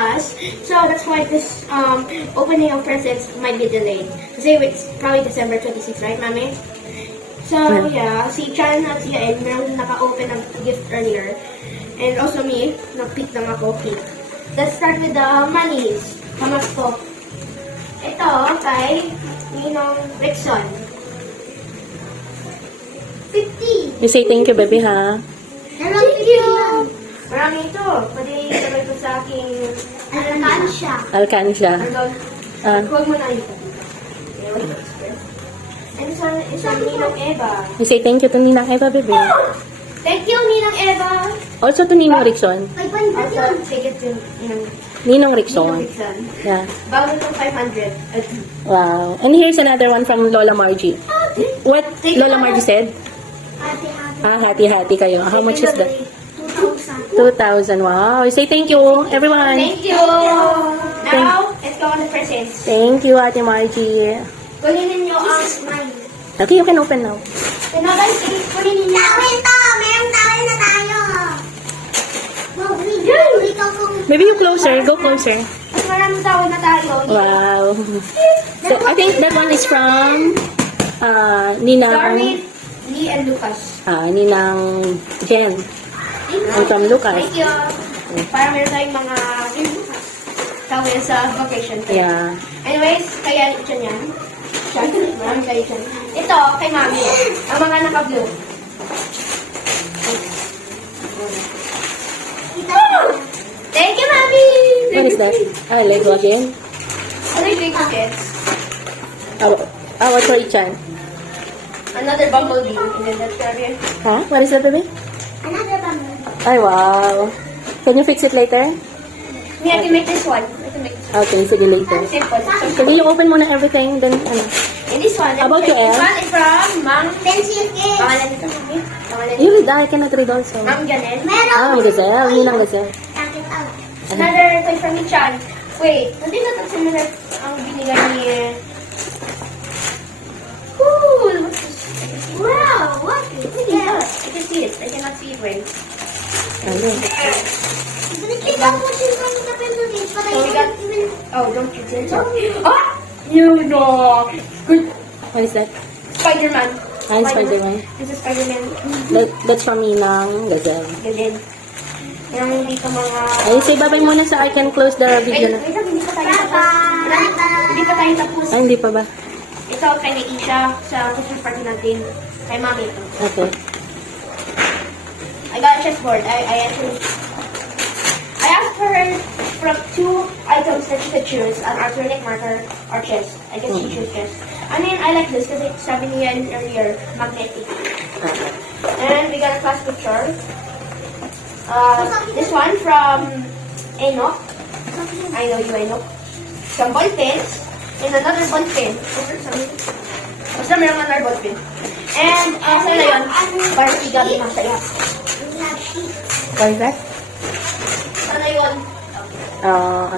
us. So that's why this opening of presents might be delayed. Kasi it's probably December 26, right, Mami? So yeah, si Chan at si Ed, meron naka-open ng gift earlier. And also me, nag-pick lang ako, pick. Let's start with the monies. Hamas ko. Ito, kay Ninong Rickson. 50. You say thank you, baby, ha? Thank you! Marami ito. Pwede sabay ko sa aking alkansya. Alkansya. Huwag mo na ito. And isang Ninong Eva. You say thank you to Ninang Eva, baby. Thank you, Ninang Eva! Also to Ninong Rickson. Also, take it to Ninong Ninong Rickson. Rickson. Yeah. Bago itong 500. Wow. And here's another one from Lola Margie. What Lola Margie said? Hati-hati kayo. How much is that? 2,000. Wow. You say thank you, everyone. Thank you! Now, let's go on the presents. Thank you, Ate Margie. Kunin ninyo ang mine. Okay, you can open now. Guys, kunin ninyo. Mayroong tawin na tayo. Maybe you closer. Go closer. Mas maraming tawag na tayo. Wow. So, I think that one is from Ninang Darwin, Lee, and Lucas. Ninang Jen. And from Lucas. Thank you. Para meron tayong mga tawin sa vacation trip. Yeah. Anyways, kaya ito yan. Maraming kayo dyan. Ito, kay Mami. Ang mga naka-blue. Thank you, Mami! What is that? Lego again. Ano yung Lego kids? What's for each one? Another bumblebee. And then that's area. Huh? What is that, baby? Another bumble. Ay, wow. Can you fix it later? Me, I can make this one. I can make this one. Okay, sige later. Simple. Sige, you open muna everything, then ano. And this one, How about this you, Elle? one is from Ma'am. Pencil case. Pangalan nito, Mami? Pangalan You nito. read that, I cannot read also. Ma'am Janet. Meron. Gazelle. Ninang Gazelle. Bakit ako? Another toy from Michan. Wait, hindi na ito similar ang binigay ni... Cool! What's this? Wow, what is Yeah, I can see it. I cannot see it right. Ano? Nakikita ko din kung sa pencil case. Patay So we ko got... even... Oh, don't you say so. Ah! You know! Good. What is that? Spider-Man. Spider-Man. This is Spider-Man. That's from Ninang Gazelle. Ganyan. Yung dito mga... Ay, say bye-bye muna sa I can close the Ay, video na. wait lang, hindi pa tayo tapos. Hindi pa tayo tapos. Ay, hindi pa ba? Ito kay Isha sa Christmas party natin. Kay Mami ito. Okay. I got a chessboard. I asked her from 2 items that she could choose, an acrylic marker or chess. I guess she chose chess. I mean, I like this because sabi niya earlier, magnetic. And we got a class picture. This one from Enoch. I know you, Enoch. Some ball pens. And another ball pen. Basta meron another ball pen. And, saan na yun? Para si Gabi masaya. What is that? Sana yun?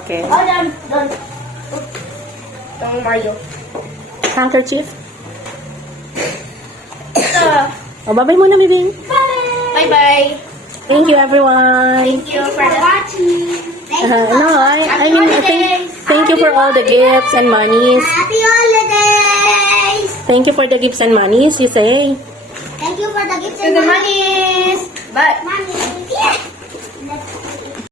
Okay. Oh, doon. Itong Mario. Handkerchief. Ito. Bye-bye muna, baby. Bye-bye. Thank you, everyone. Thank you for watching. No, I mean, thank you for all the gifts and monies. Happy holidays! Thank you for the gifts and monies, you say. Thank you for the gifts To and the money. monies. Bye. Money.